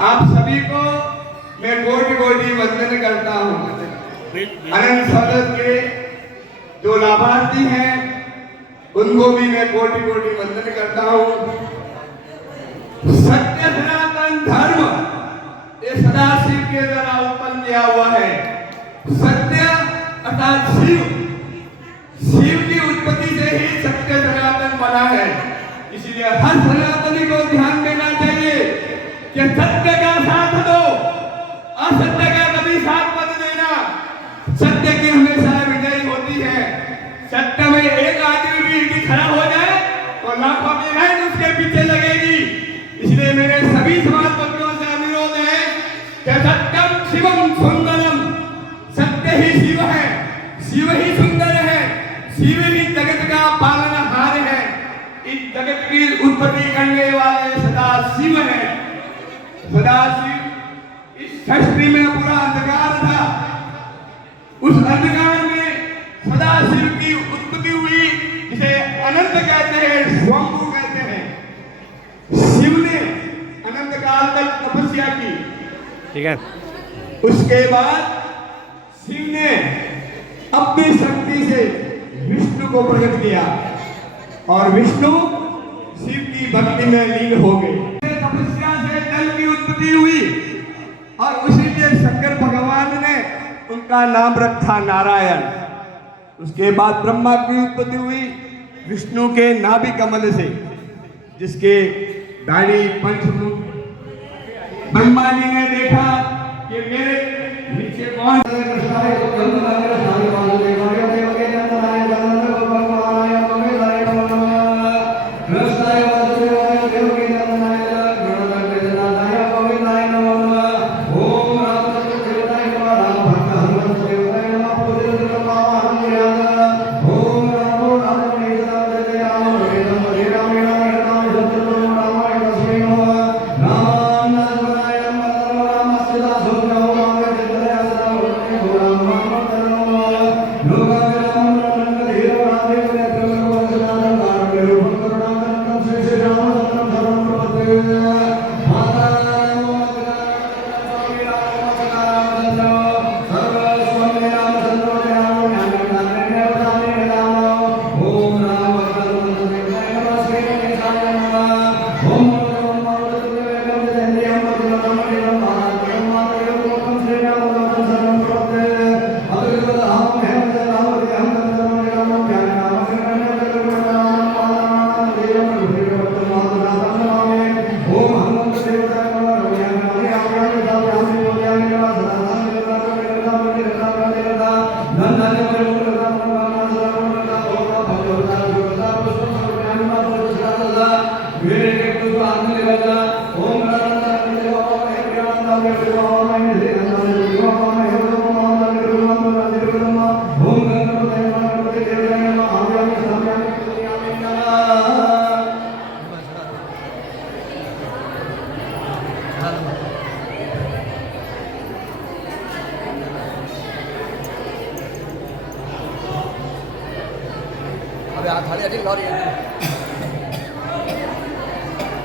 आप सभी को मैं कोटि कोटि वंदन करता हूँ। अनंत सदन के जो लाभार्थी हैं उनको भी मैं कोटि कोटि वंदन करता हूँ। सत्य सनातन धर्म ये सदाशिव के द्वारा उत्पन्न किया हुआ है। सत्य अर्थात शिव, शिव की उत्पत्ति से ही सत्य सनातन बना है। इसलिए हर सनातनी को ध्यान देना चाहिए कि सत्य का साथ दो, असत्य का कभी साथ मत देना। सत्य की हमेशा विजय होती है। सत्य में एक आदमी भी खड़ा हो जाए तो लाखों की लाइन उसके पीछे लगेगी। इसलिए मेरे सभी समाज बंधुओं से अनुरोध है कि सत्यम शिवम सुंदरम, सत्य ही शिव है, शिव ही सुंदर है, शिव ही जगत का पालनहार है। इस जगत की उत्पत्ति करने वाले सदा शिव है। सदाशिव इस सृष्टि में पूरा अंधकार था, उस अंधकार में सदाशिव की उत्पत्ति हुई, जिसे अनंत कहते हैं, स्वयंभू कहते हैं। शिव ने अनंत काल तक तपस्या की। ठीक है। उसके बाद शिव ने अपनी शक्ति से विष्णु को प्रकट किया और विष्णु शिव की भक्ति में लीन हो गए। तपस्या से जल की उत्पत्ति हुई और उसी के शंकर भगवान ने उनका नाम रखा नारायण। उसके बाद ब्रह्मा की उत्पत्ति हुई विष्णु के नाभि कमल से, जिसके दाढ़ी पंचमुख। ब्रह्मा जी ने देखा कि मेरे नीचे कौन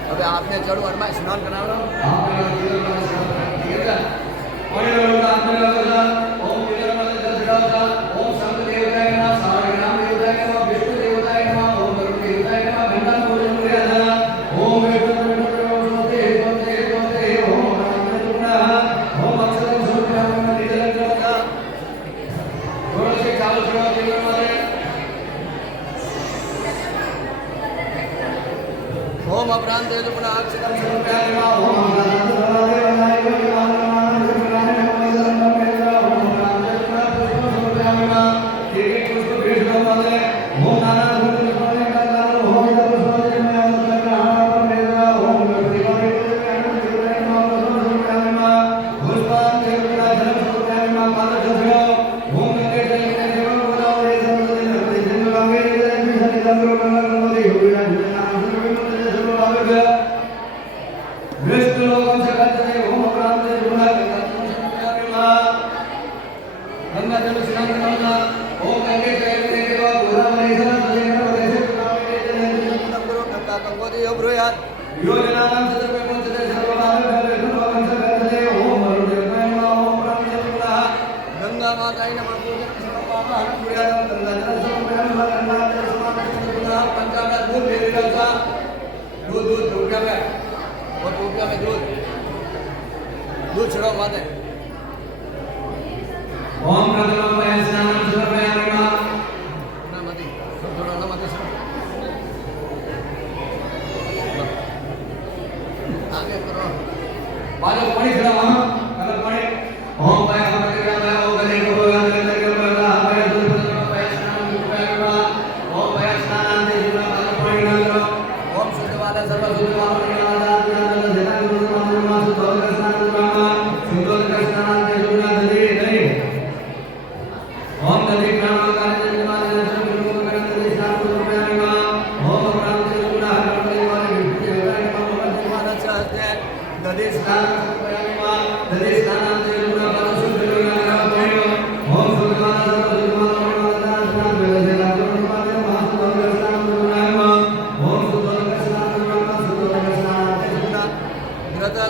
હવે આપને ચડું હનુમાન સ્નાન કરાવવાનું ओम अपरांत दूध छिड़ो माते ओम प्रथमं स्नानं समर्पयामि नमति थोड़ा नमति आगे करो बाजू पानी छिड़ो हां कलर पानी ओम पाय भगवती राम ओम गले को भगवान के अंदर बरला पाय दूध पाय स्नानं समर्पयामि ओम पाय स्नानं दे जुना पानी डाल दो ओम शुद्ध वाला सर्व शुद्ध वाला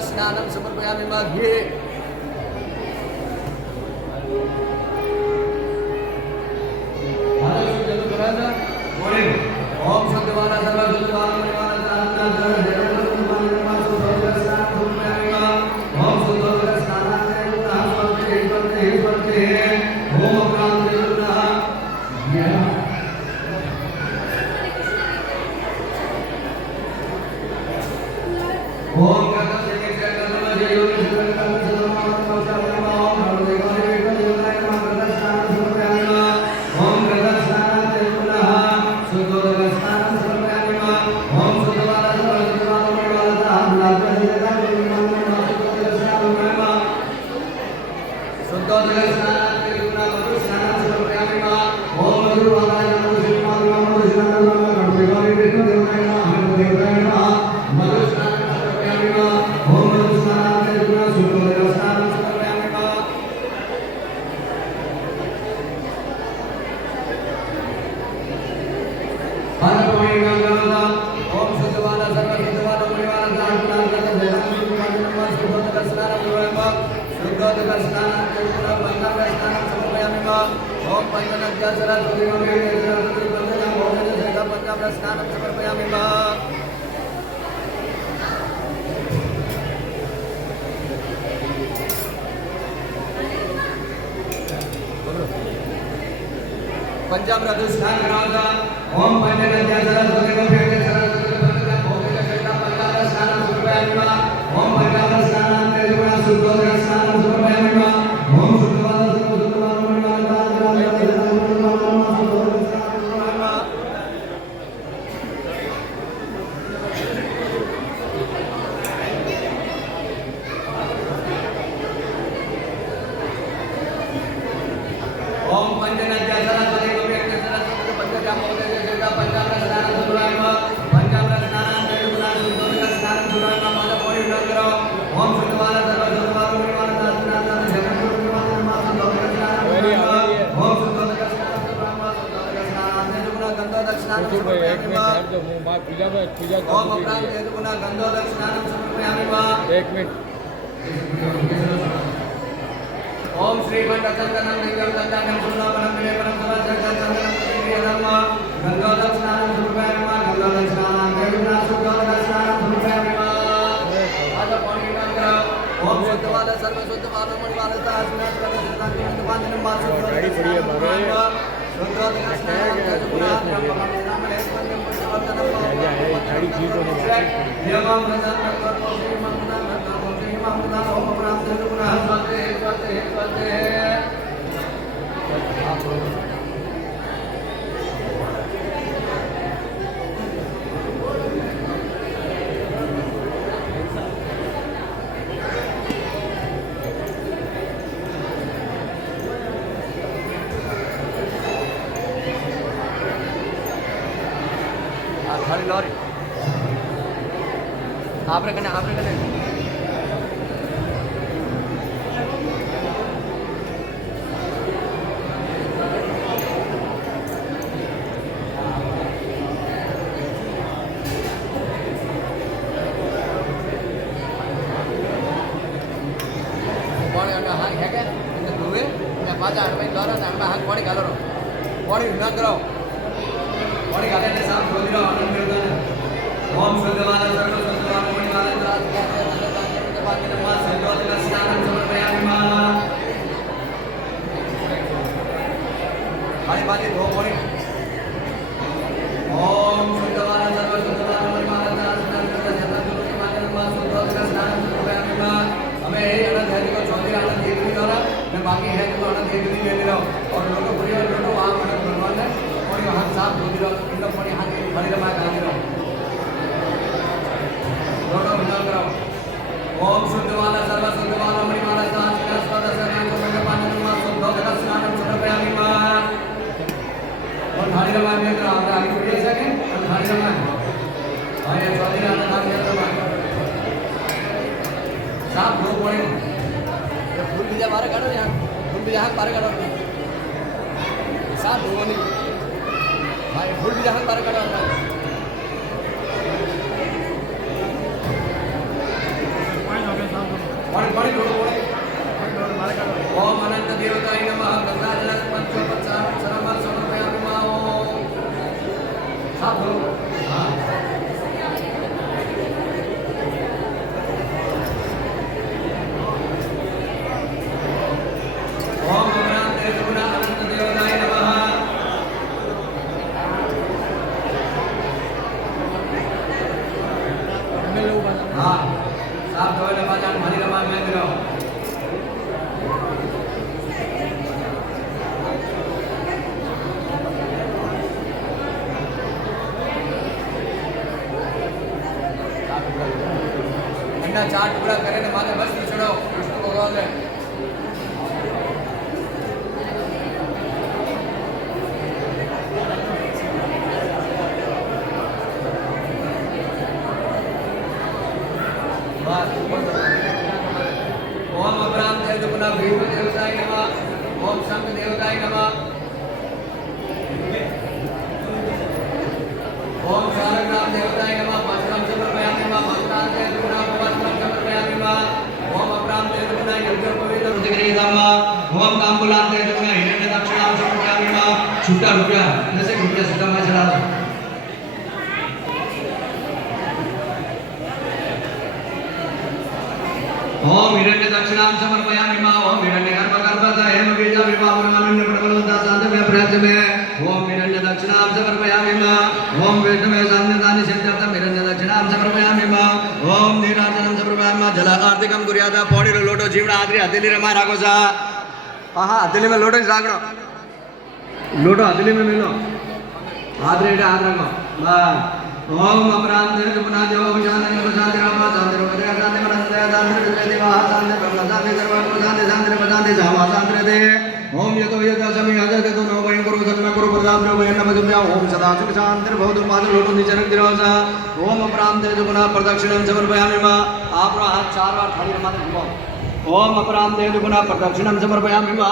स्नानं समर्पयामि मध्ये वाला सर्व शुद्ध वाला मणिवाला दाना दर देव सुमान नमः शुद्ध स्नान सुमयामिमा ओम शुद्ध स्नान देवना स्वस्ति स्वस्ति स्वस्ति ओम क्रांति देवना ओम गणपति पंचामृत स्नान करावता ओम पंचगंगा सरस्वती गोपीते सरस्वती पंचगंगा भौतिक शक्ति पंचामृत स्नान सुप्रयामिमा ओम पंचामृत स्नान तेजुना शुद्धोदक स्नान सुप्रयामिमा ओम शुद्धवाद शुद्धवाद मणिवादा ओम पंचगंगा सरस्वती गोपीते सरस्वती पंचगंगा भौतिक शक्ति पंचामृत स्नान सुप्रयामिमा पंचामृत स्नान तेजुना शुद्धोदक स्नान सुप्रयामिमा माता कोई न करो ओम शुद्धवाद शुद्धवाद मणिवादा स्नान जगत शुद्धवाद नमः शुद्धोदक स्नान ओम शुद्धोदक स्नान सुप्रयामिमा शुद्धोदक स्नान तेजुना गंधोदक स्नान सुप्रयामिमा ओम अपरांत तेजुना गंधोदक स्नान सुप्रयामिमा एक मिनट ओम श्री मंडचंदनं दिव्यं दत्तानं सुनापनं विवेकनं समाचंदनं प्रियरम गंधोदक स्नानं सुप्रयामिमा गंधोदक स्नानं तेजुना शुद्धोदक स्नानं सुप्रयामिमा आजा पानी नंगर ओम शुद्धवाद सर्व शुद्धवाद मणिवाद स्नान करते पांचनं मास शुद्धोदक शुद्धोदक स्नानं तेजुना ब्रह्मणं महेश्वरं पुष्पवर्धनं सारी चीजों ने यमं प्रसन्नं कर्मो श्रीमन्तं नमः ओम प्राप्त तेजुना स्वस्ति स्वस्ति स्वस्ति खाली लॉरी आप रखने ओम शुद्धवाद सर्व शुद्धवाद मणिवाद शुद्धोदक स्नानं समर्पयामिमा खाली बाजी दो मोड़ी ओम शुद्धवाद सर्व शुद्धवाद मणिवाद शुद्धोदक स्नानं समर्पयामिमा हमें यही अनंत है को चौधरी आनंद देख नहीं रहा मैं बाकी है तो आनंद देख नहीं ले रहा और लोगों परिवार लोगों वहाँ आनंद भगवान है और वहाँ साफ धो रहा इनका पानी हाथ खड़ी रहा गाली रहा ओम शुद्धवाद सर्व शुद्धवाद मणिवाद स्नान शुद्धोदक स्नानं समर्पयामिमा और थाली रमा में तो आप आगे बढ़िए सके और थाली रमा और ये चौधरी आनंद आगे रमा साफ दो पड़े ये फूल बीजा बारे काटो यहाँ फूल बीजा हाथ बारे काटो साफ दो नहीं भाई फूल बीजा हाथ बारे काटो पानी ओम अनंत देवताय नमः गंगाजलं पंचोपचारं सर्वं समर्पयामि ओम साधु ના 4 ટુકડા કરીને માથે વસ્તુ ચડાવો વિષ્ણુ ભગવાનને ओम अपराम तेजपुना भीम देवताय नमः ओम शंख देवताय नमः ओम शारंगाम देवताय नमः वस्त्रम समर्पयामि नमः भक्तान तेजपुना वस्त्रम समर्पयामि नमः ओम अपराम तेजपुना यज्ञ पवित्र रुद्रगिरिधाम ओम कांबुलाम तेजपुना हिरण्य दक्षिणाम समर्पयामि नमः छूटा रुपया जैसे रुपया छूटा में चढ़ा दो ओम हिरण्य दक्षिणाम समर्पयामि नमः ओम हिरण्य गर्भगर्भदा हेम बीजा विभावनानन्य प्रबलवता शांतमे प्रयत्नमे ओम हिरण्य दक्षिणाम समर्पयामि नमः ओम विष्णुमे सान्निधानि सिद्ध्यर्थम हिरण्य दक्षिणाम समर्पयामि नमः ओम नीराजनम समर्पयामि नमः जल आर्तिकम कुर्यादा पौड़ी लोटो जीवड़ा आद्री हथेली रे मार राखो सा आहा हथेली में लोटो राखो लोटो हथेली में मिलो आद्री रे हाथ रखो बस ओम अपराम देव पुना देव विजानन प्रसाद रामा शांति रूपदे शांति मनंदे शांति देवी महा शांति ब्रह्म शांति सर्व शांति शांति प्रशांति सामा शांति दे ओम यतो यतो समी हजते तो नो वयं कुरु सन्म कुरु प्रदाम नो वयं नमः ओम सदा सुख शांति भवतु पाद लोटो नीचे रख दिरोसा ओम अपराम देव पुना प्रदक्षिणम समर्पयामि नमः आप हाथ 4 बार थाली माथे घुमाओ ओम अपराम देव पुना प्रदक्षिणम समर्पयामि नमः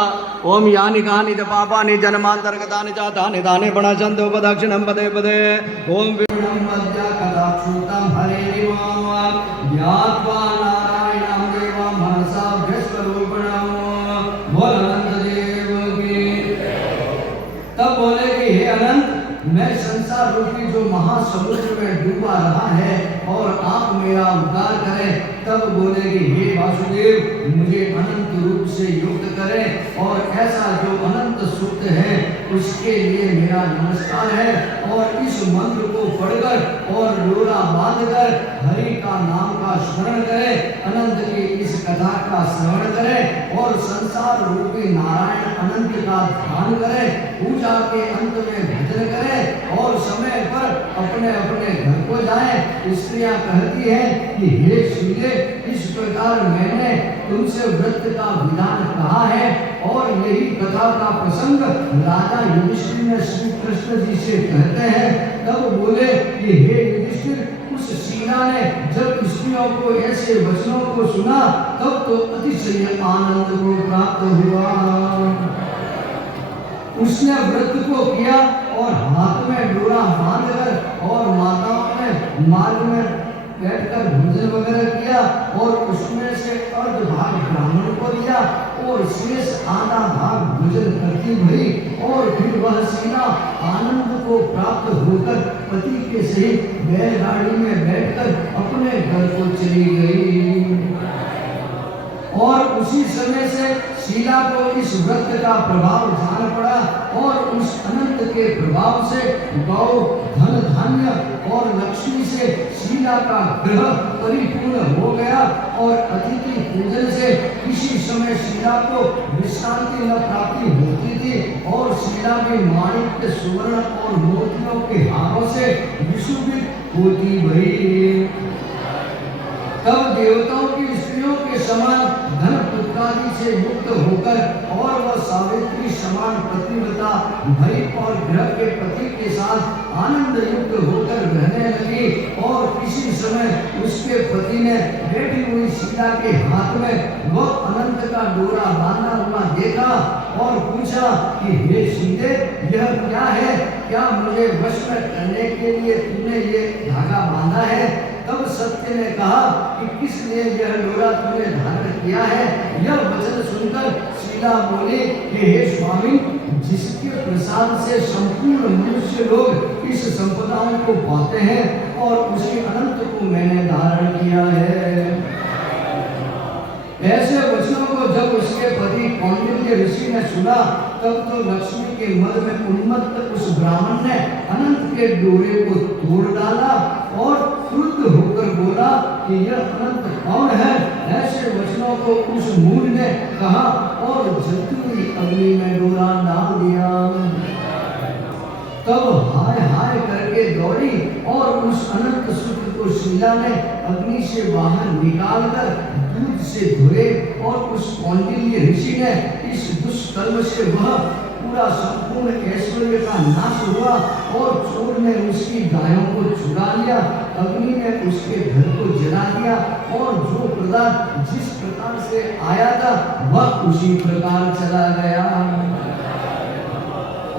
ओम यानि कानि च पापानि जन्मांतर्गतानि च तानि तानि प्रणश्यन्तु प्रदक्षिणं पदे पदे ओम मध्या कदाक्षुतं हरेरिमाम ज्ञात्वा नारायणं देवं मनसा विश्वरूपिणं बोल अनंत देव की तब बोले कि हे अनंत मैं संसार रूपी जो महासमुद्र में डूबा रहा है और आप मेरा उद्धार करें तब बोले कि हे वासुदेव मुझे अनंत रूप से युक्त करें और ऐसा जो अनंत सुख है उसके लिए मेरा नमस्कार है और इस मंत्र को पढ़कर और डोरा बांधकर हरि का नाम का स्मरण करें अनंत की इस कथा का श्रवण करें और संसार रूपी नारायण अनंत का ध्यान करें पूजा के अंत में भजन करें और समय पर अपने अपने घर को जाएं स्त्रियां कहती हैं कि हे सूर्य इस प्रकार मैंने तुमसे व्रत का विधान कहा है और यही कथा का प्रसंग राजा युधिष्ठिर ने श्री कृष्ण जी से कहते हैं तब बोले कि हे युधिष्ठिर उस सीता ने जब स्त्रियों को ऐसे वचनों को सुना तब तो अतिशय आनंद को प्राप्त हुआ उसने व्रत को किया और हाथ में डोरा बांधकर और माताओं ने मार्ग में बैठकर भोजन वगैरह किया और उसमें से अर्ध भाग ब्राह्मण को दिया और शेष आधा भाग भोजन करती भई और फिर वह सीता आनंद को प्राप्त होकर पति के सहित बैलगाड़ी में बैठकर अपने घर को चली गई और उसी समय से शीला को इस व्रत का प्रभाव जान पड़ा और उस अनंत के प्रभाव से गौ धन धान्य और लक्ष्मी से शीला का ग्रह परिपूर्ण हो गया और अतिथि पूजन से किसी समय शीला को विश्रांति न प्राप्ति होती थी और शीला भी माणिक्य सुवर्ण और मोतियों के हारों से विशोभित होती भई तब देवताओं की स्त्रियों के समान धन पुत्रादि से मुक्त होकर और वह सावित्री समान पतिव्रता भई और ग्रह के पति के साथ आनंद युक्त होकर रहने लगी और किसी समय उसके पति ने बैठी हुई सीता के हाथ में वह अनंत का डोरा बांधा हुआ देखा और पूछा कि हे सीते यह क्या है क्या मुझे वश में करने के लिए तुमने ये धागा बांधा है तब सत्य ने कहा कि किस लिए यह डोरा तुमने धारण किया है यह वचन सुनकर शीला बोली कि हे स्वामी जिसके प्रसाद से संपूर्ण मनुष्य लोग इस संपदाओं को पाते हैं और उसी अनंत को मैंने धारण किया है ऐसे वचनों को जब उसके पति कौंडिन्य ऋषि ने सुना तब तो लक्ष्मी के मद में उन्मत्त उस ब्राह्मण ने अनंत के डोरे को तोड़ डाला और क्रुद्ध होकर बोला कि यह अनंत कौन है ऐसे वचनों को उस मूढ़ ने कहा और जलती हुई अग्नि में डोरा डाल दिया तब हाय हाय करके दौड़ी और उस अनंत सुख को को शीला ने अग्नि से बाहर निकालकर दूध से धोए और उस कौंडिल्य ऋषि ने इस दुष्कर्म से वह पूरा संपूर्ण ऐश्वर्य का नाश हुआ और चोर ने उसकी गायों को चुरा लिया, अग्नि ने उसके घर को जला दिया और जो पदार्थ जिस प्रकार से आया था वह उसी प्रकार चला गया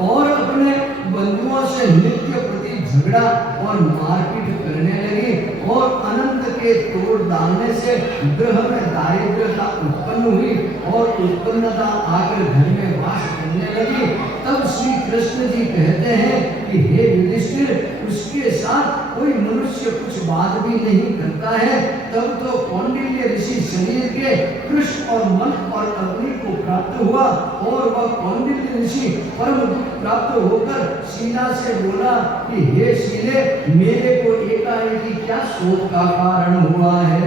और अपने बंधुओं से नित्य प्रति झगड़ा और मारपीट करने लगी और अनंत के तोड़ डालने से गृह में दारिद्रता उत्पन्न हुई और उत्पन्नता आकर घर में वास करने लगी। तब श्री कृष्ण जी कहते हैं कि हे युधिष्ठिर, उसके साथ कोई मनुष्य कुछ बात भी नहीं करता है। तब तो कौंडिल्य ऋषि शरीर के कृष्ण और मन और अग्नि को प्राप्त हुआ और वह कौंडिल्य ऋषि परम दुख प्राप्त होकर शीला से बोला कि हे शीले, मेरे को एकाएकी क्या शोक का कारण हुआ है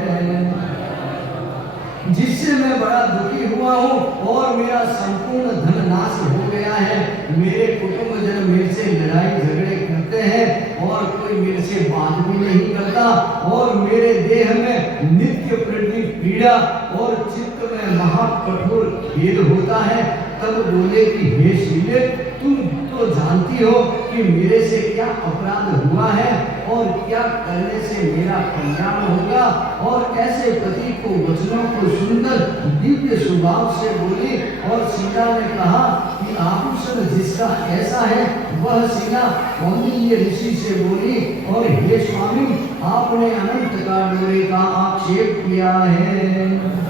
जिससे मैं बड़ा दुखी हुआ हूँ और मेरा संपूर्ण धन नाश हो गया है। मेरे कुटुंब जन मेरे से लड़ाई झगड़े करते हैं और कोई मेरे से बात भी नहीं करता और मेरे देह में नित्य प्रति पीड़ा और चित्त में महाकठोर खेद होता है। तब बोले कि हे शीले, तुम तो जानती हो कि मेरे से क्या अपराध हुआ है और क्या करने से मेरा कल्याण होगा। और ऐसे पति को वचनों को सुनकर दिव्य स्वभाव से बोली और शीला ने कहा कि आभूषण जिसका ऐसा है वह शीला कौंडिल्य ऋषि से बोली और हे स्वामी, आपने अनंत का डोरे का आक्षेप किया है,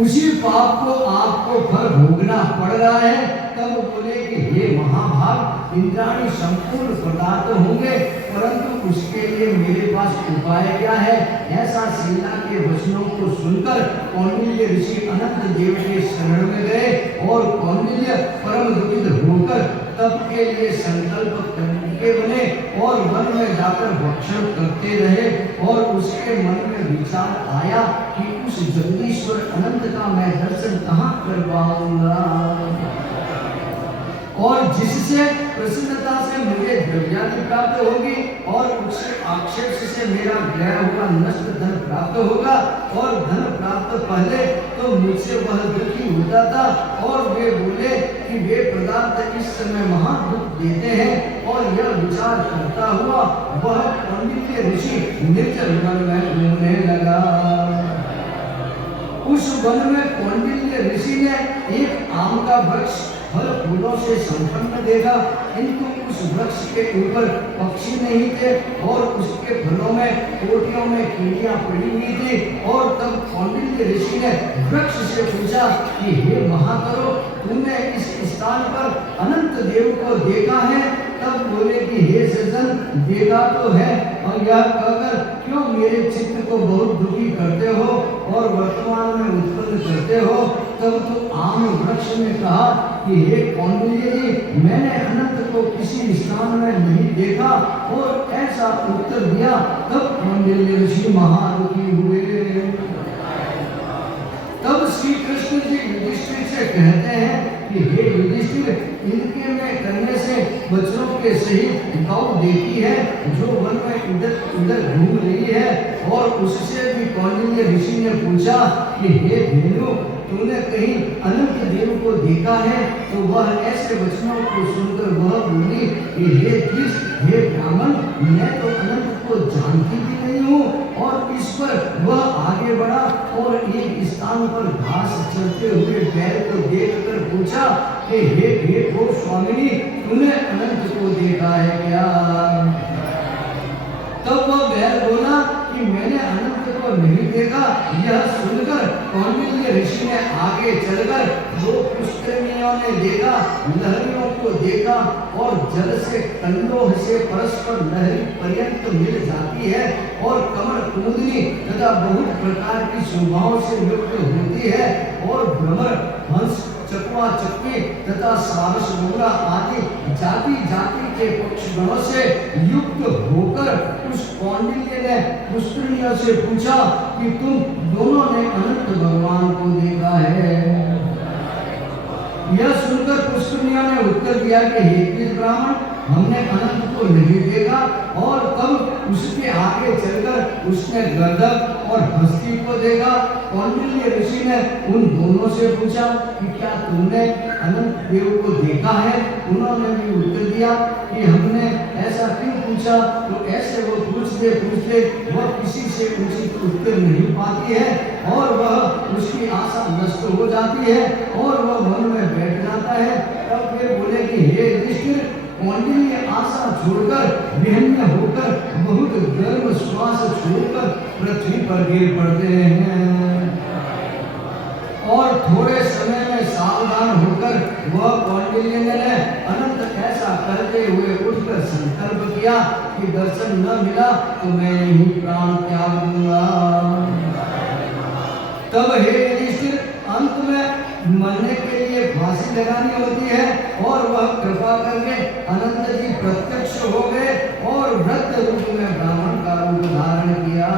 उसी पाप को आपको फल भोगना पड़ रहा है। तब बोले कि हे महाभाग, इंद्राणी संपूर्ण पदार्थ होंगे परंतु उसके लिए मेरे पास उपाय क्या है। ऐसा शीला के वचनों को सुनकर कौंडिल्य ऋषि अनंत देव के शरण में गए और कौंडिल्य परम दुखित होकर तब के लिए संकल्प करके बने और वन में जाकर भक्षण करते रहे और उसके मन में विचार आया कि उस जगदीश्वर अनंत का मैं दर्शन कहाँ कर पाऊंगा और जिससे प्रसन्नता से मुझे द्रव्यादि प्राप्त होगी और उससे आक्षेप से मेरा ग्रह हुआ नष्ट धन प्राप्त होगा। और धन प्राप्त पहले तो मुझसे वह दुखी होता था और वे बोले कि वे पदार्थ इस समय महान दुख देते हैं और यह विचार करता हुआ वह कौंडिल्य ऋषि निर्जल वन में घूमने लगा। उस वन में कौंडिल्य ऋषि ने एक आम का वृक्ष फल फूलों से संपन्न देखा, किंतु उस वृक्ष के ऊपर पक्षी नहीं थे और उसके फलों में कोटियों में कीड़ियां पड़ी हुई थी। और तब कौंडिल्य ऋषि ने वृक्ष से पूछा कि हे महाकरो, तुमने इस स्थान पर अनंत देव को देखा है। तब बोले कि हे सज्जन, देखा तो है और यह कहकर क्यों मेरे चित्त को बहुत दुखी करते हो और वर्तमान में उत्पन्न करते हो। तब तो आम वृक्ष ने कहा कि हे कौंडिल्य जी, मैंने अनंत को किसी स्थान में नहीं देखा और ऐसा उत्तर दिया। तब कौंडिल्य ऋषि महादुखी हुए। तब श्री कृष्ण जी युधिष्ठिर से कहते हैं कि हे युधिष्ठिर, इनके में करने से बच्चों के सहित गौ देखी है जो वन में इधर उधर घूम रही है। और उससे भी कौंडिल्य ऋषि ने पूछा कि हे धेनु, तूने कहीं अनंत देव को देखा है। तो वह ऐसे वचनों को सुनकर वह बोली कि हे कृष्ण, हे ब्राह्मण, मैं तो अनंत को जानती भी नहीं हूँ। और इस पर वह आगे बढ़ा और एक स्थान पर घास चलते हुए बैल को देखकर पूछा कि हे स्वामिनी, तूने अनंत को देखा है क्या। तब वह बैल बोला कि मैंने अनंत को नहीं देखा। यह सुनकर कौंडिल्य ऋषि ने आगे चलकर दो पुष्करिणियों ने देखा, लहरियों को देखा और जल से कंडोह से परस्पर लहरी पर्यंत मिल जाती है और कमल कुमुदनी तथा बहुत प्रकार की शोभाओं से युक्त होती है और भ्रमर, हंस, चकवा, चक्की तथा सारस मोरा आदि जाति जाति के पक्षगणों से युक्त होकर उस कौंडिल्य ने पुष्करिणियों से पूछा कि तुम दोनों ने अनंत भगवान को देखा है। यह सुनकर पुष्करिणियों ने उत्तर दिया कि हे ब्राह्मण, हमने अनंत को नहीं देखा। और तब उसके आगे चलकर उसने गंधर्व और हस्ती को देखा। कौंडिल्य ऋषि ने उन दोनों से पूछा कि क्या तुमने अनंत देव को देखा है? उन्होंने भी उत्तर दिया कि हमने ऐसा क्यों पूछा। तो ऐसे वो पूछते पूछते वह किसी से उचित उत्तर नहीं पाती है और वह उसकी आशा नष्ट हो जाती है और वह मन में बैठ जाता है। तब वे बोले कि हे युधिष्ठिर, कौंडिन्य आशा छोड़कर विहन्य होकर बहुत गर्म श्वास छोड़कर पृथ्वी पर गिर पड़ते हैं और थोड़े समय में सावधान होकर वह कौंडिन्य ने अनंत ऐसा करते हुए उठकर संकल्प किया कि दर्शन न मिला तो मैं ही प्राण त्याग दूंगा। तब हे युधिष्ठिर, अंत में मरने के लिए फांसी लगानी होती है और वह कृपा करके अनंत जी प्रत्यक्ष हो गए और वृद्ध रूप में ब्राह्मण का रूप धारण किया।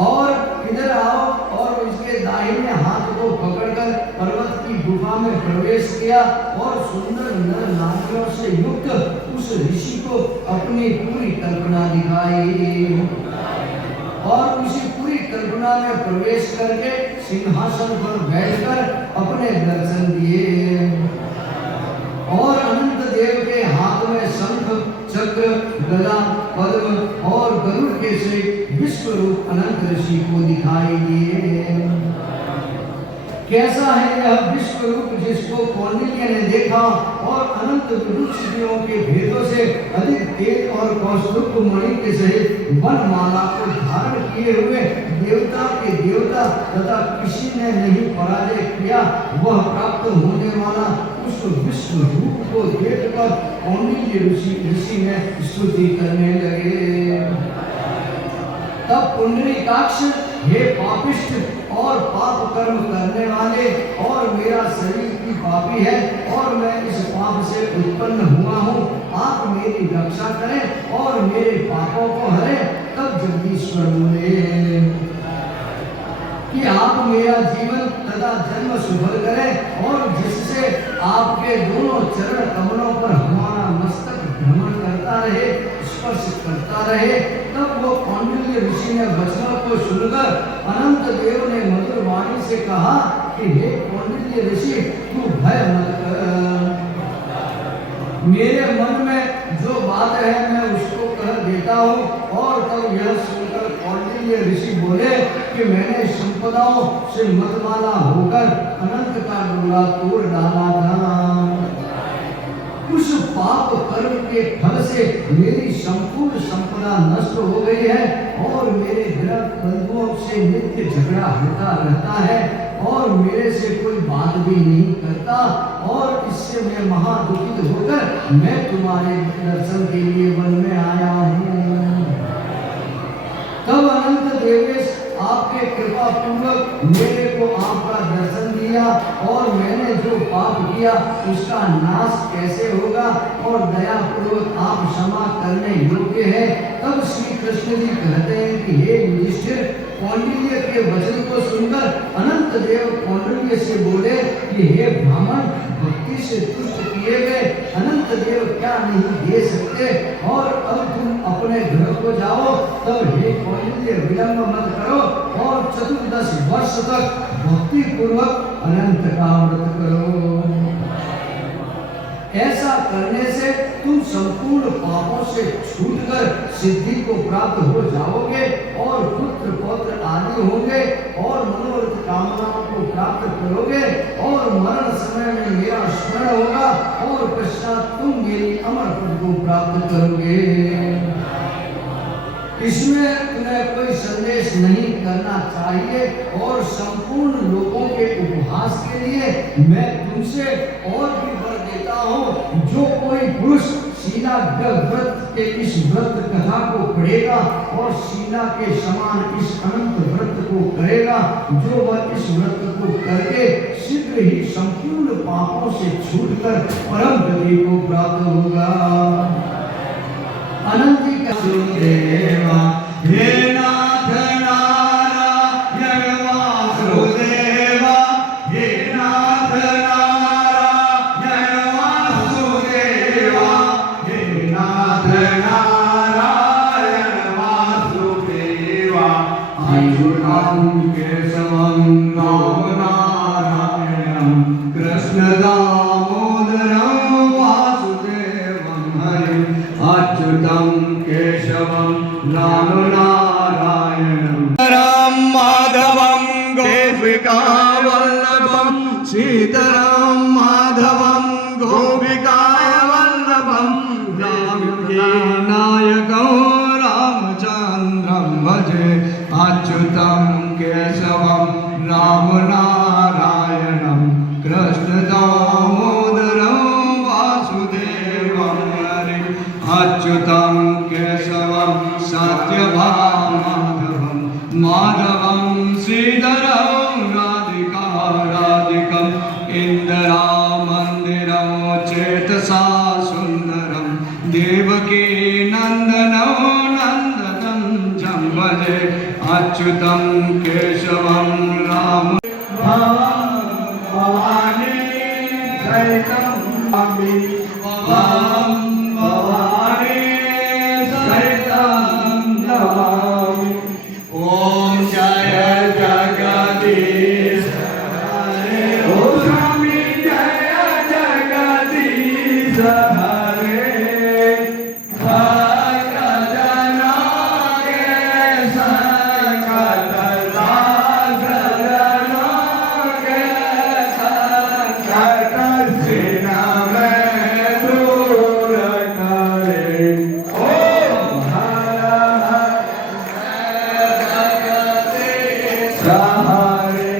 और इधर आओ और उसके दाहिने हाथ को पकड़कर पर्वत की गुफा में प्रवेश किया और सुंदर नर नारियों से युक्त उस ऋषि को अपनी पूरी कल्पना दिखाई और उसी पूरी कल्पना में प्रवेश करके सिंहासन पर बैठकर अपने दर्शन दिए। और अनंत देव के हाथ में शंख, चक्र, गदा, पद्म और गरुड़ के से विश्व रूप अनंत ऋषि को दिखाई दिए। कैसा है यह विश्व रूप जिसको कौंडिन्य ने देखा और अनंत विदुषियों के भेदों से अधिक तेज और कौस्तुभ मणि के सहित वनमाला को धारण किए हुए देवता के देवता तथा किसी ने नहीं पराजय किया वह प्राप्त होने वाला उस विश्व रूप को देखकर कौंडिन्य ऋषि ने स्तुति करने लगे। तब पुंडरीकाक्ष, हे पापिष्ठ और पाप कर्म करने वाले, और मेरा शरीर की पापी है और मैं इस पाप से उत्पन्न हुआ हूँ, आप मेरी रक्षा करें और मेरे पापों को हरें। तब जगदीश्वर बोले कि आप मेरा जीवन तथा जन्म सुफल करें और जिससे आपके दोनों चरण कमलों पर हमारा मस्तक भ्रमण करता रहे, स्पर्श करता रहे। तब वो कौंडिन्य ऋषि ने वचनों को सुनकर अनंत देव ने मधुर वाणी से कहा कि हे कौंडिन्य ऋषि, तू भय मत कर। मेरे मन में जो बात है मैं उसको कह देता हूँ। और तब यह सुनकर कौंडिन्य ऋषि बोले कि मैंने संपदाओं से मतवाला होकर अनंत का डोला तोड़ डाला था। उस पाप कर्म के फल से मेरी संपूर्ण संपदा नष्ट हो गई है और मेरे ग्रह बंधुओं से नित्य झगड़ा होता रहता है और मेरे से कोई बात भी नहीं करता और इससे मैं महादुखित होकर मैं तुम्हारे दर्शन के लिए वन में आया हूँ। तब अनंत देवेश आपके कृपा पूर्वक मेरे को आपका दर्शन दिया और मैंने जो पाप किया उसका नाश कैसे होगा और दया पूर्वक आप क्षमा करने योग्य है। तब श्री कृष्ण जी कहते हैं कि हे युधिष्ठिर, कौंडिन्य के वचन को सुनकर अनंत देव कौंडिन्य से बोले कि हे ब्राह्मण, भक्ति से तुष्ट किए गए अनंत देव क्या नहीं दे सकते और अब तुम अपने घर को जाओ। तब हे कौंडिन्य, विलंब मत करो और 14 वर्ष तक भक्ति पूर्वक अनंत का व्रत करो। ऐसा करने से तुम संपूर्ण पापों से छूटकर सिद्धि को प्राप्त हो जाओगे और पुत्र पौत्र आदि होंगे और मनोरथ कामनाओं को प्राप्त करोगे और मरण समय में मेरा स्मरण होगा और पश्चात तुम मेरी अमर पद को प्राप्त करोगे। इसमें तुम्हें कोई संदेश नहीं करना चाहिए और संपूर्ण लोगों के उपहास के लिए मैं तुमसे और भी वर देता हूँ। जो कोई पुरुष शीला व्रत के इस व्रत कथा को पढ़ेगा और शीला के समान इस अनंत व्रत को करेगा, जो वह इस व्रत को करके शीघ्र ही संपूर्ण पापों से छूटकर परम गति को प्राप्त होगा। अनंत जी का देवा, हे नाथ नारायण वासुदेवा, हे नाथ नारायण वासुदेवा। कृष्णदामोदरं वासुदेवं हरिं अच्युतं केशवं राम नारायणं राम माधवं गोपिकावल्लभं सीताराम माधवं गोपिकावल्लभं नायकं रामचन्द्रं भजे अच्युतं केशवं राम नारायणं कृष्णदामोदरं वासुदेवं हरिं अच्युतं केशवं सत्यभामाधवं माधवं श्रीधरं राधिकं इन्दरामन्दिरं चेतसा सुन्दरं देवकी नन्दनं नन्दनं भजे अच्युतं केशवं राम भवानी सहितं भवानी सहितं नमामि ॐ जय जगदीश हरे ॐ स्वामी जय जगदीश हरे भक्त जना के संकट दास जना के संकट सिन में दूर करे ओम हर हर जगदीश हरे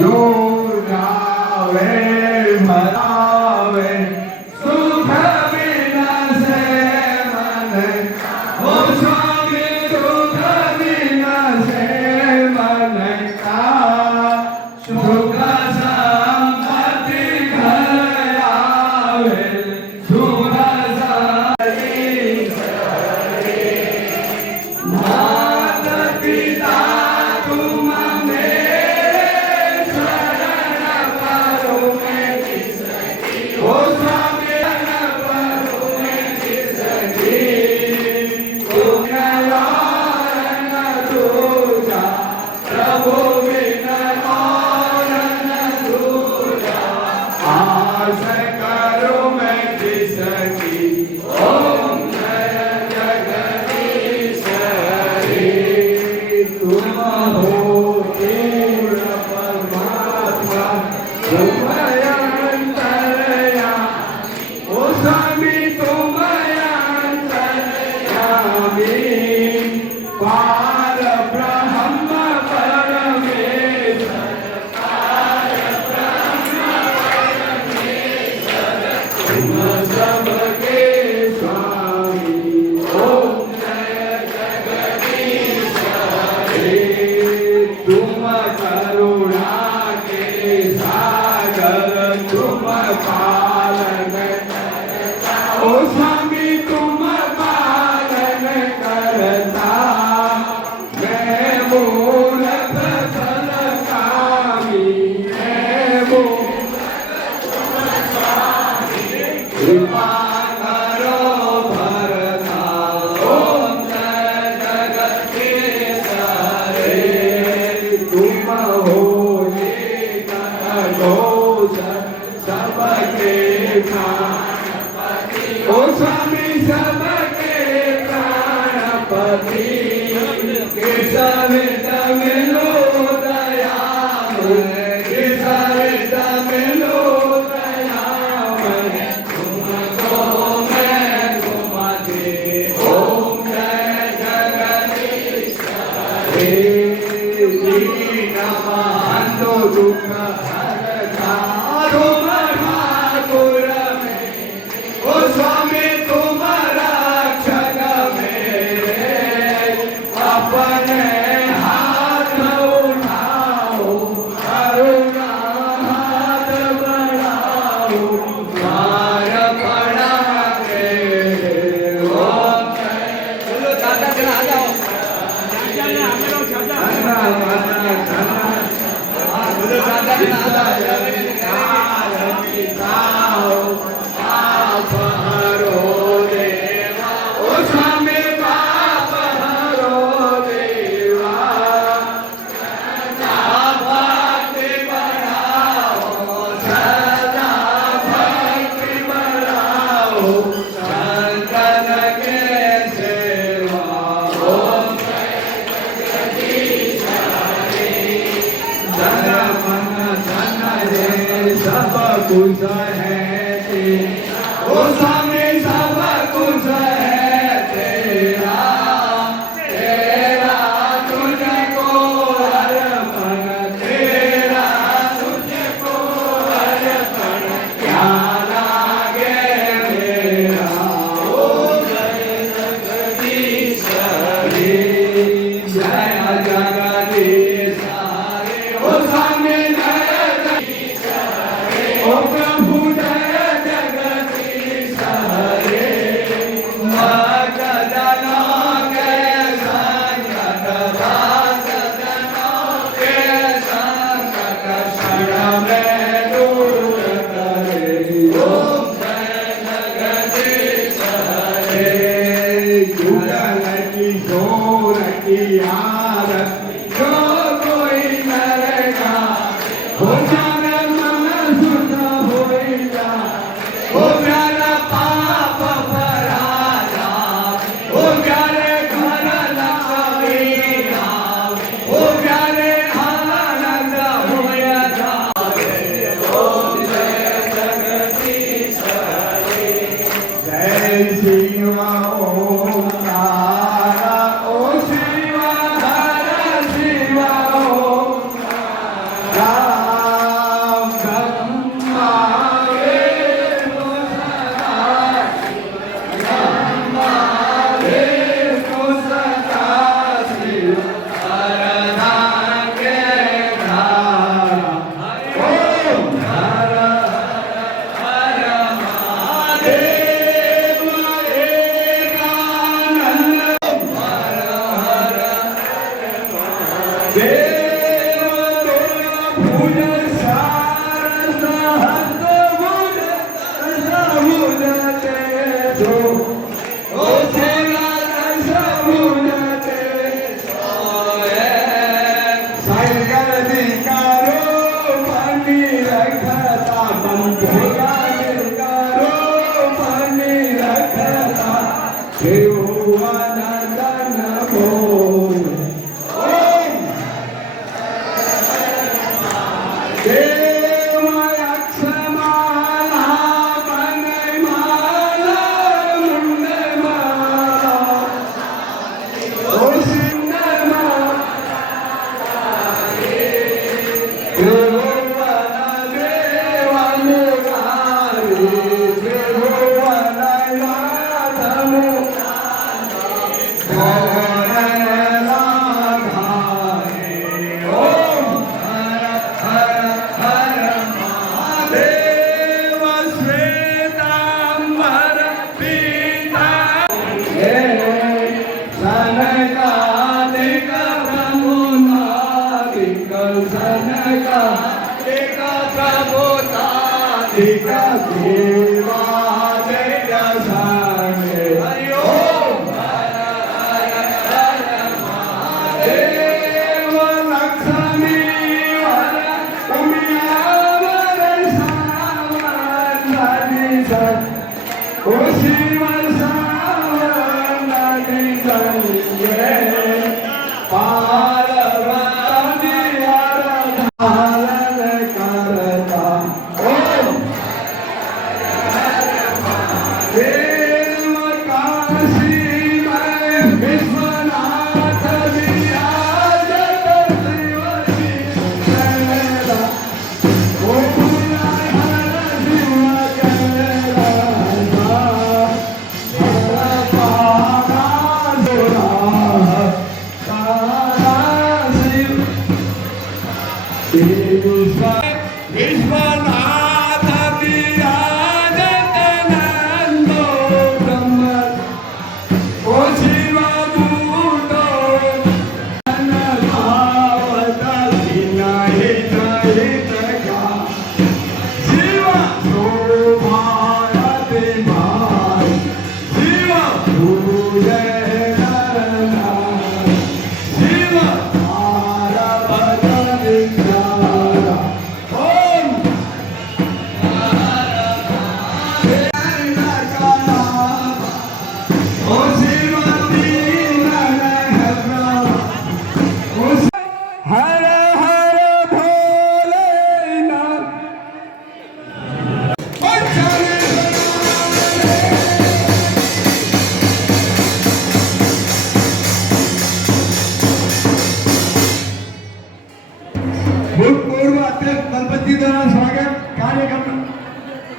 जो गावे भरावे सुख बिना से मन ओ स्वामी सुख बिना से मन का सुख संपत्ति घर आवे सुख माता पिता तुम मेरे शरण परो में ओ स्वामी शरण परो में जिसकी तुम नारायण दूजा प्रभु बिन और न दूजा आस करो मैं जिसकी ओम जय जगदीश हरे तुम हो पूर्ण परमात्मा तुम अंतर्यामी ओ स्वामी तुम अंतर्यामी पार ब्रह्म परमेश्वर तुम सबके स्वामी ओम जय जगदीश हरे तुम करुणा के सागर तुम पालन ओ स्वामी तुम पालन करता मैं मूर्ख फल कामी मैं कृपा करो भरता ओम जय जगदीश हरे तुम हो दोष सबके प्राणपति ओ स्वामी सबके प्राणपति केशव तमिलो दयामय केशव तमिलो दयामय तुमको मैं घुमते ओम जय जगदीश हरे दीनबंधु दुख हरता तुम ठाकुर में ओ स्वामी तुम रक्षक मेरे अपने कुछ है तेरा, ओ स्वामी सब कुछ है तेरा, तेरा तुझको अर्पण, तेरा तुझको अर्पण, क्या लागे मेरा, ओ जय जगदीश हरे, जय जगदीश हरे, ओ स्वामी जय जगदीश हरे, ओ प्रभु जय जगदीश हरे, भक्त जनों के संकट, भक्त जनों के संकट क्षण में दूर करे, ओम जय जगदीश हरे, जुगल किशोर की आरती जो कोई करेगा, हो जाने मन शुद्ध होएगा, हो प्यारा पाप पराजा, हो प्यारे घर लक्ष्मी राम, हो प्यारे आनंद होया जावे, ओम जय जगदीश हरे, जय शिव ओंकार, ओ शिव हर शिव ओंकार, राम ब्रह्मा विष्णु सदा विष्णु सदा शिव, हर के धारा, ओम हर हर महादेव, एकानंद हर हर देव, भुज सारस हस्त भुज भुज तेजो, ओ सेना दश भुज तेजो, साइकर दिकारो पानी रखता, बंधुआ दिकारो पानी रखता, शिवानंदन बोल, ओम देव अक्षमाला बनमाला मुंडमाला, ओ सिंहमाला, त्रिभुवन देवन गारी, त्रिभुवन नाथ मुरारी, भवन लाधारी, ओम हर हर महादेव, श्वेतांबर पीतांबर, सनकादिक प्रमुदादिक, सनकादिक प्रमुदादिक, देवादिक सामे, हरि ओम हर हर महादेव, लक्ष्मी वर उमियावर सावन सन, ओ शिव सावन संगे, पार्वती हर धारण करता, ओम देव काशी में विश्वनाथ विराजत, शिव चंद्रा, ओ भुला हर शिव चंद्रा,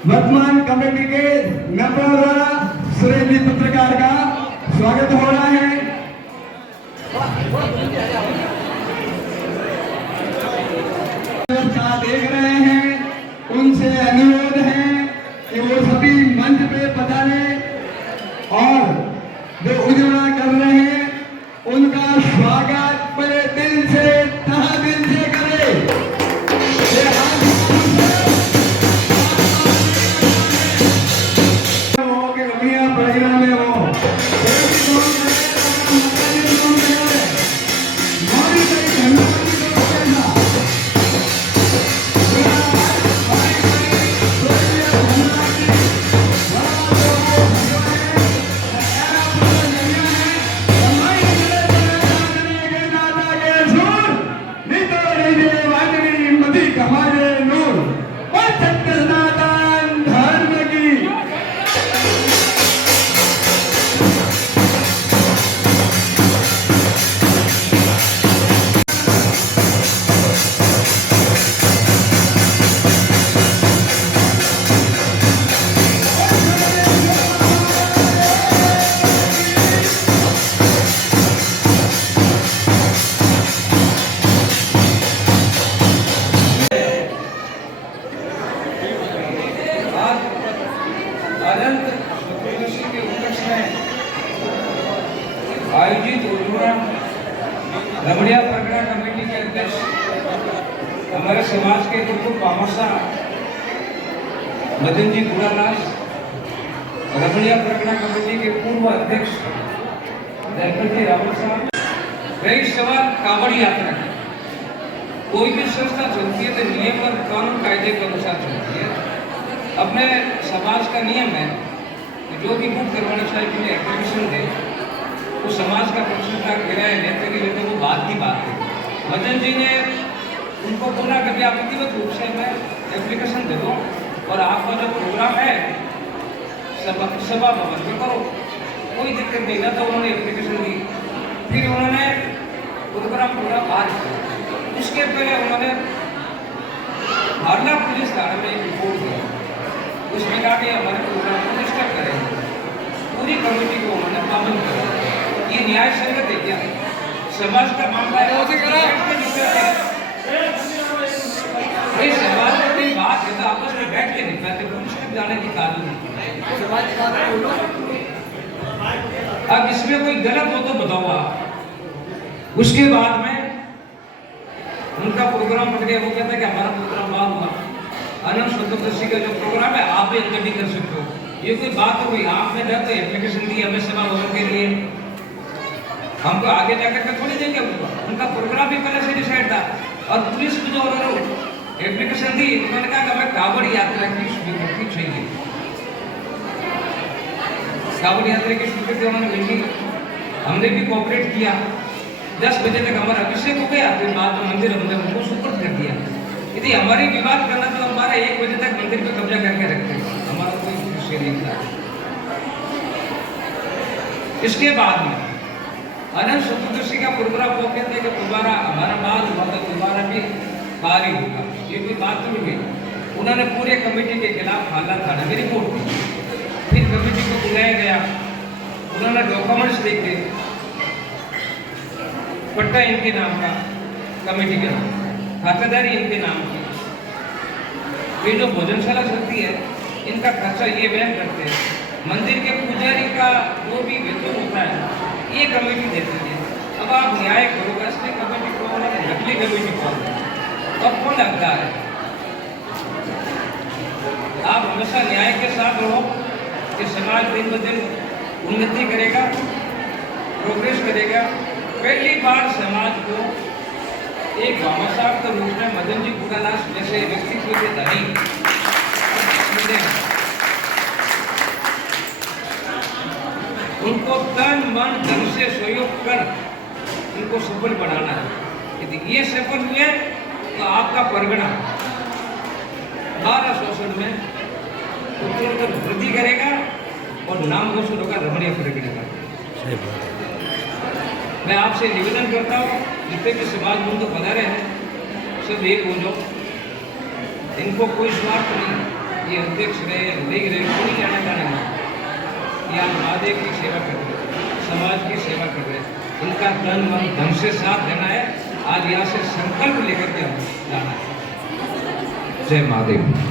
वर्तमान कमेटी के मेंबरों द्वारा सुरेंद्र पत्रकार का स्वागत हो रहा है। देख रहे हैं उनसे अनुरोध है कि वो सभी मंच पे पधारे और जो उज्ज्वला कर रहे हैं उनका स्वागत बड़े दिल से तहे दिल से करें। आयोजित उज्ज्वला रमणिया प्रगड़ा कमेटी के अध्यक्ष हमारे समाज के गुरु पामसा मदन जी गुड़ालास, रमणिया प्रगड़ा कमेटी के पूर्व अध्यक्ष दलपत जी रावल साहब, कई सवाल कांवड़ यात्रा की। कोई भी संस्था चलती है तो नियम और कानून कायदे के अनुसार चलती है। अपने समाज का नियम है कि जो भी बुक करवाना चाहिए के लिए एप्लीकेशन दे, वो समाज का प्रश्न किराया लेते कि लेते वो बात की बात है। मदन जी ने उनको बोला कि आप विधिवत रूप से मैं एप्लीकेशन दे दो और आपका जो प्रोग्राम है सभा भवन में करो, कोई दिक्कत नहीं था। तो उन्होंने एप्लीकेशन दी, फिर उन्होंने प्रोग्राम पूरा पास किया। उसके पहले उन्होंने हारला पुलिस थाने में एक रिपोर्ट दिया, उसमें कहा कि हमारे प्रोग्राम को डिस्टर्ब करेंगे। पूरी कमेटी को उन्होंने पाबंद करा। ये न्याय संगत है क्या? समाज का मामला है, ये समाज की बात है तो आपस में बैठ के निपटाते, पुलिस तक जाने की कानून नहीं। अब इसमें कोई गलत हो तो बताओ आप। उसके बाद में उनका प्रोग्राम बन गया। वो कहता है कि हमारा प्रोग्राम बाद हुआ, अनंत चतुर्दशी का जो प्रोग्राम है आप भी अटेंड कर सकते हो। ये कोई बात हो गई? आपने ना तो एप्लीकेशन दी हमें सभा भवन के लिए, हमको आगे जाकर के थोड़ी देंगे। उनका प्रोग्राम भी पहले से डिसाइड था। और पुलिस को जो उन्होंने एप्लीकेशन दी, उन्होंने कहा कि हमें कांवड़ यात्रा की स्वीकृति चाहिए। कांवड़ यात्रा की स्वीकृति उन्होंने मिली, हमने भी कोऑपरेट किया। 10 बजे तक हमारा अभिषेक हो गया, फिर बाद में मंदिर हमने उनको सुपुर्द कर दिया। यदि हमारी विवाद करना तो हमारा 1 बजे तक मंदिर पे कब्जा करके रखते, हमारा कोई विषय नहीं था। इसके बाद में अनंत चतुर्दशी का प्रोग्राम वो कहते हैं कि दोबारा हमारा बाद हुआ तो दोबारा भी कार्य होगा। ये कोई बात नहीं हुई। उन्होंने पूरे कमेटी के खिलाफ हालत थाने में रिपोर्ट दी। फिर कमेटी को बुलाया गया, उन्होंने डॉक्यूमेंट्स देखे, पट्टा इनके नाम का, कमेटी का खातादारी इनके नाम की, ये जो भोजनशाला चलती है इनका खर्चा ये वहन करते हैं। मंदिर के पुजारी का जो भी वेतन होता है ये कमेटी देती है। अब आप न्याय करोगे, असली कमेटी कौन है, नकली कमेटी कौन है, अब कौन हकदार है? आप हमेशा न्याय के साथ रहो कि समाज दिन ब दिन उन्नति करेगा, प्रोग्रेस करेगा। पहली बार समाज को एक भामाशाह के रूप में मदन जी गुड़ालास जैसे व्यक्तित्व के धनी उनको तन मन धन से सहयोग कर उनको सफल बनाना है। यदि ये सफल हुए तो आपका परगना 12 शोषण में उत्तरोत्तर वृद्धि करेगा और नाम रोशन होगा रमणीय परगणे का। मैं आपसे निवेदन करता हूँ, जितने भी समाज बंधु पधारे हैं सब एक हो जाओ, इनको कोई स्वार्थ नहीं, ये अध्यक्ष रहे नहीं रहे कोई लेना देना नहीं। ये आज महादेव की सेवा कर रहे, समाज की सेवा कर रहे, इनका तन मन धन से साथ देना है। आज यहाँ से संकल्प लेकर के हम जाना है। जय महादेव।